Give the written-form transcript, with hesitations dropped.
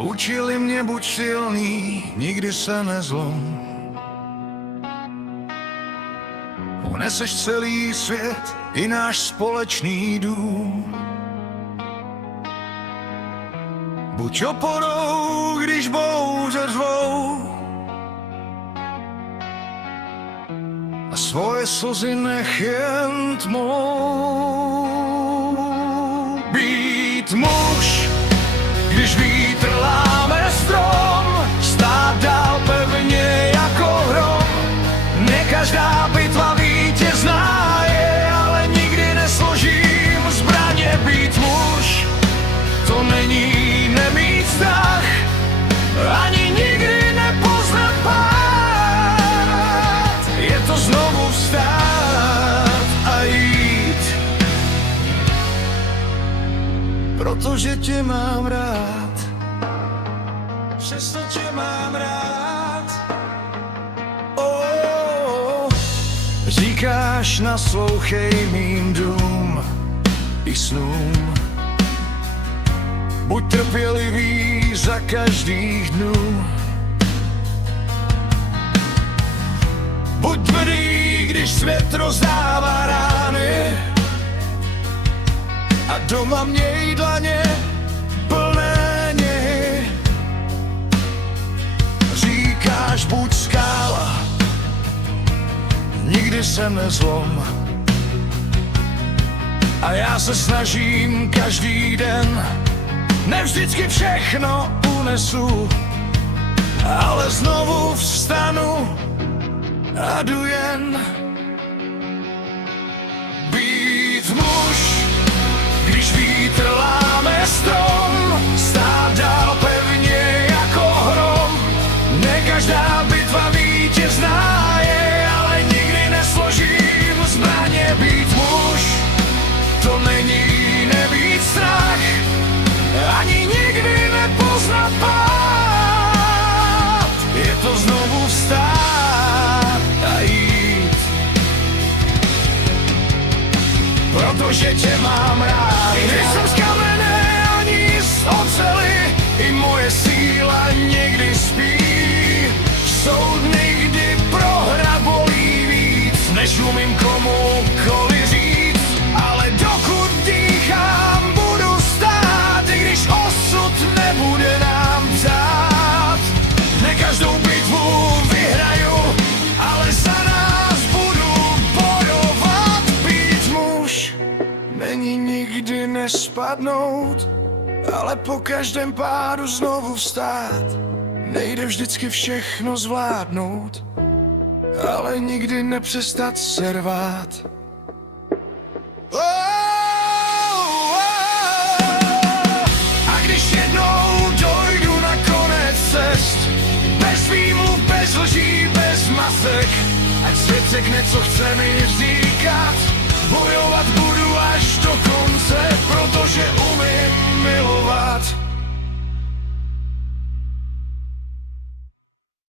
Učili mě buď silný, nikdy se nezlom. Uneseš celý svět i náš společný dům. Buď oporou, když bouře řvou, a svoje slzy nech jen tmou. Být muž, když vítr láme strom, stát dál pevně jako hrom. Ne každá bitva vítězná je, ale nikdy nesložím zbraně. Být muž, to není nemít strach, ani nikdy nepoznat pád. Je to znovu vstát a jít, protože tě mám rád. Přesto tě mám rád. Říkáš, naslouchej mým dům i snům. Buď trpělivý za každých dnů. Buď tvrdý, když svět rozdává rány, a doma měj dlaně plné něhy. Říkáš, buď skála, nikdy se nezlom. A já se snažím každý den, ne vždycky všechno unesu, ale znovu vstanu a jdu jen. Být muž, když vítr láme strom, stát dál pevně jako hrom. Ne každá bitva vítězná je, ale nikdy nesložím zbraně. Být muž, to není nemít strach, ani nikdy nepoznat pád. Je to znovu vstát a jít, protože tě mám rád. Když jsem z kamene ani z oceli, i moje síla někdy spí. Jsou dny, kdy prohra bolí víc, než umím komukoli říct. Ale dokud dýchám, budu stát, i když osud nebude nám psát. Ne každou bitvu vyhraju, ale za nás budu bojovat. Být muž není nikdy nespadnout, ale po každém pádu znovu vstát. Nejde vždycky všechno zvládnout, ale nikdy nepřestat se rvát. A když jednou dojdu na konec cest, bez výmluv, bez lží, bez masek, ať svět řekne, co chce mi vzít.